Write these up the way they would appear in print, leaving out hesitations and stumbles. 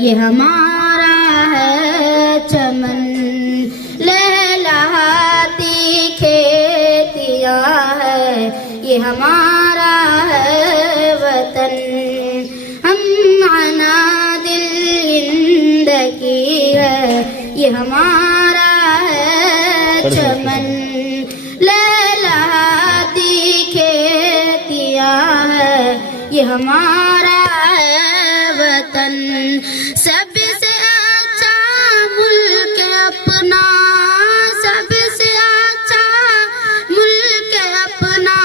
ये हमारा है चमन, लहलहाती खेतियाँ है, ये हमारा है वतन। हम आना दिल जिंदगी है, ये हमारा है चमन, लहलहाती खेतियाँ है, ये हमारा है वतन। सबसे अच्छा मुल्क अपना, सबसे अच्छा मुल्क अपना,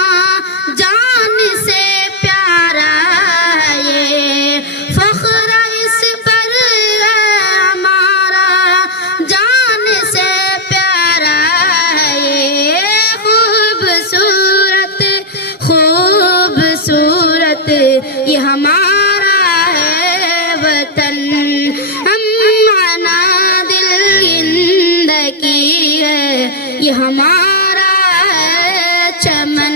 जान से प्यारा है ये, फख्र इस पर है हमारा, जान से प्यारा है ये। खूबसूरत खूबसूरत ये हमारा है वतन। हम आना दिल जिंदगी है, ये हमारा है चमन,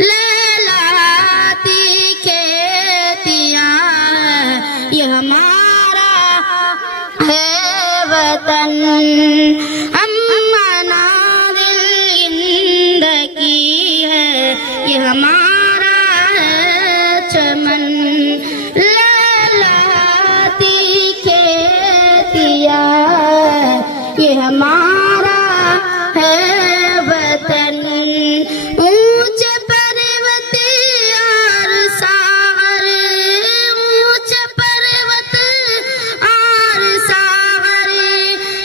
लहलहाती खेतियाँ है, ये हमारा है वतन। हम आना दिल जिंदगी है, ये हमारा है चमन, लहलहाती खेतियाँ ये हमारा है वतन। ऊंचे पर्वत और सागर, ऊंचे पर्वत और सागर,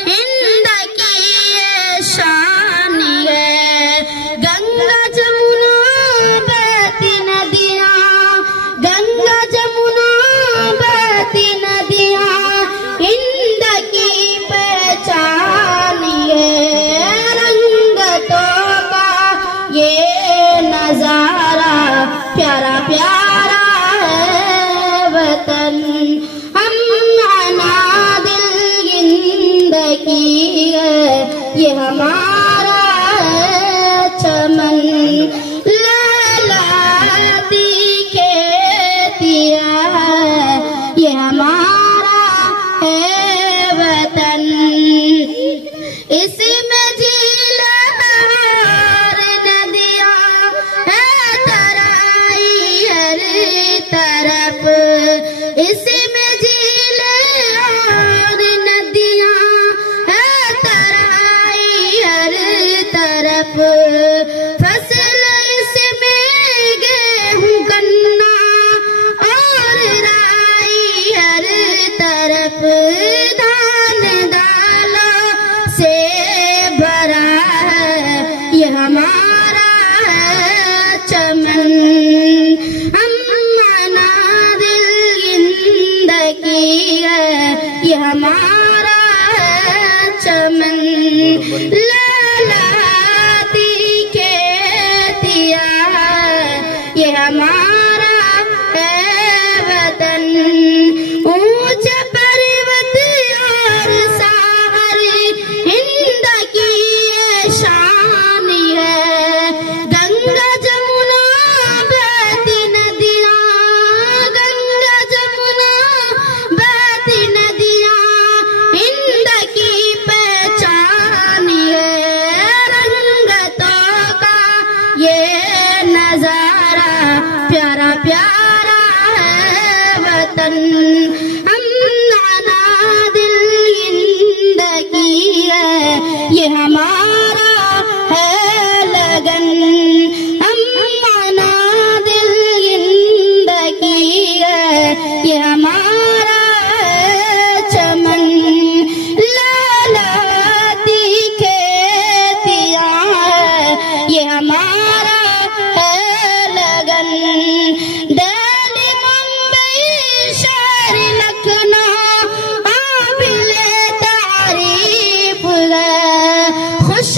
हिंद की ये शान है। गंगा जमुना बहती नदियाँ, गंगा जमुना बहती नदियाँ, हिंद की पहचान है। रंगतों का ये नजारा प्यारा प्यारा है वतन। हम आना दिल जिंदगी है, ये हमारा है चमन, लहलहाती खेतियाँ है, ये हमारा है वतन। इसमें झील और नदियाँ है तराई हर तरफ, इसमें झील और नदियाँ है तराई हर तरफ। फसल इसमें गेहूं गन्ना और राई हर तरफ, धान दालों से भरा है, ये हमारा है चमन। हम आना दिल जिंदगी है, ये हमारा है चमन, लहलहाती खेतियाँ है, ये हमारा है वतन। ऊंचे पर्वत और सागर, हिंद की ये शान है। गंगा जमुना बहती नदियाँ, गंगा जमुना बहती नदियाँ, हिंद की पहचान है। रंगतों का ये नजारा प्यारा प्यारा है वतन। हम आना दिल जिंदगी है, ये हमारा है लगन। हम आना दिल जिंदगी है, ये हमारा है चमन, लहलहाती खेतियाँ है, ये हमारा है लगन। दिल्ली मुंबई शहर लखनऊ काबिले तारीफ है, खुश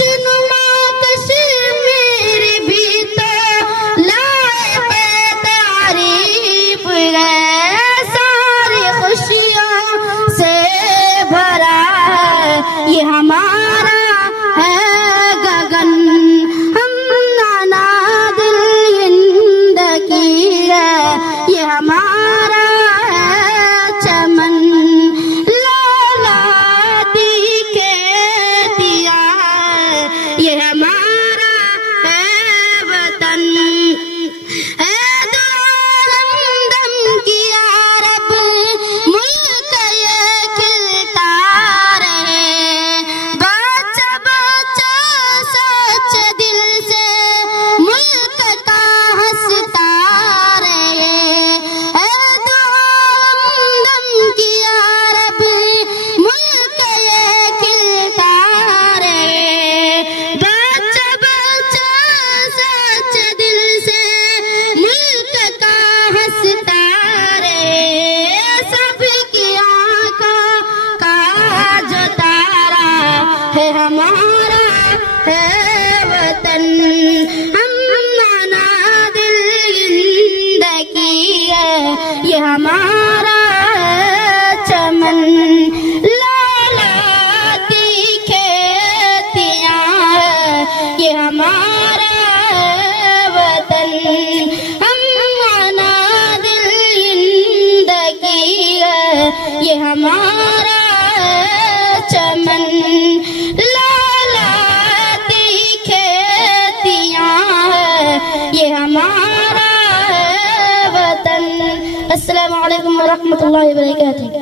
ये हमारा चमन, लहलहाती खेतियाँ है, ये हमारा वतन। ये हमारा चमन, लहलहाती खेतियाँ है, ये हमारा वतन। अस्सलामु अलैकुम व रहमतुल्लाहि व बरकातुहू।